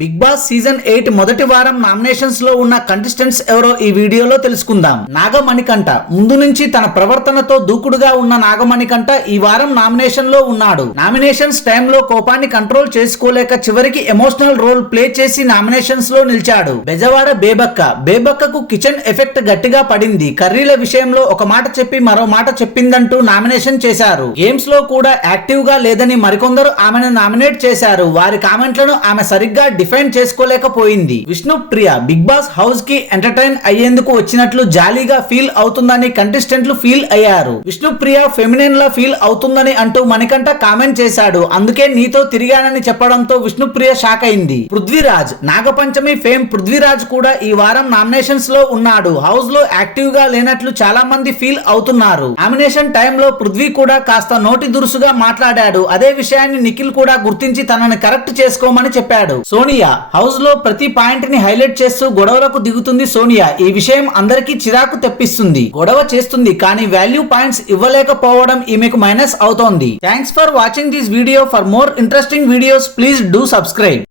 Big boss season 8 మొదటి వారం nominations లో ఉన్న కంటెస్టెంట్స్ ఎవరో ఈ వీడియోలో తెలుసుకుందాం. నాగమణికంఠ ముందు నుంచి తన ప్రవర్తనతో దూకుడుగా ఉన్న నాగమణికంఠ ఈ వారం నామినేషన్ లో ఉన్నాడు. నామినేషన్స్ టైంలో కోపాన్ని కంట్రోల్ చేసుకోలేక చివరికి ఎమోషనల్ రోల్ ప్లే చేసి నామినేషన్స్ లో నిలిచాడు. బెజవాడ బేబక్కకు కిచెన్ ఎఫెక్ట్ గట్టిగా పడింది. కర్రీల విషయంలో ఒక మాట చెప్పి మరో మాట చెప్పిందంటూ నామినేషన్ చేశారు. గేమ్స్ లో కూడా యాక్టివ్ గా లేదని మరికొందరు ఆమెను నామినేట్ చేశారు. వారి కామెంట్లను ఆమె సరిగ్గా డిఫైన్ చేసుకోలేకపోయింది. విష్ణుప్రియ బిగ్ బాస్ హౌస్ కి ఎంటర్టైన్ అయ్యేందుకు వచ్చినట్లు జాలీగా ఫీల్ అవుతుందని కంటెస్టెంట్లు ఫీల్ అయ్యారు. విష్ణుప్రియ ఫెమినిన్ లా ఫీల్ అవుతుందని అంటూ మణికంఠ కామెంట్ చేశాడు. అందుకే నీతో తిరిగానని చెప్పడంతో విష్ణుప్రియ షాక్ అయింది. పృథ్వీరాజ్ నాగపంచమి ఫేమ్ పృథ్వీరాజ్ కూడా ఈ వారం నామినేషన్స్ లో ఉన్నాడు. హౌస్ లో యాక్టివ్ గా లేనట్లు చాలా మంది ఫీల్ అవుతున్నారు. నామినేషన్ టైంలో పృథ్వీ కూడా కాస్త నోటి దురుసుగా మాట్లాడాడు. అదే విషయాన్ని నిఖిల్ కూడా గుర్తించి తనని కరెక్ట్ చేసుకోమని చెప్పాడు. సోనియా హౌస్ లో ప్రతి పాయింట్ ని హైలైట్ చేస్తూ గొడవలకు దిగుతుంది. సోనియా ఈ విషయం అందరికీ చిరాకు తెప్పిస్తుంది. గొడవ చేస్తుంది కానీ వాల్యూ పాయింట్స్ ఇవ్వలేకపోవడం ఈమెకు మైనస్ అవుతోంది. Thanks for watching this video. For more interesting videos please do subscribe.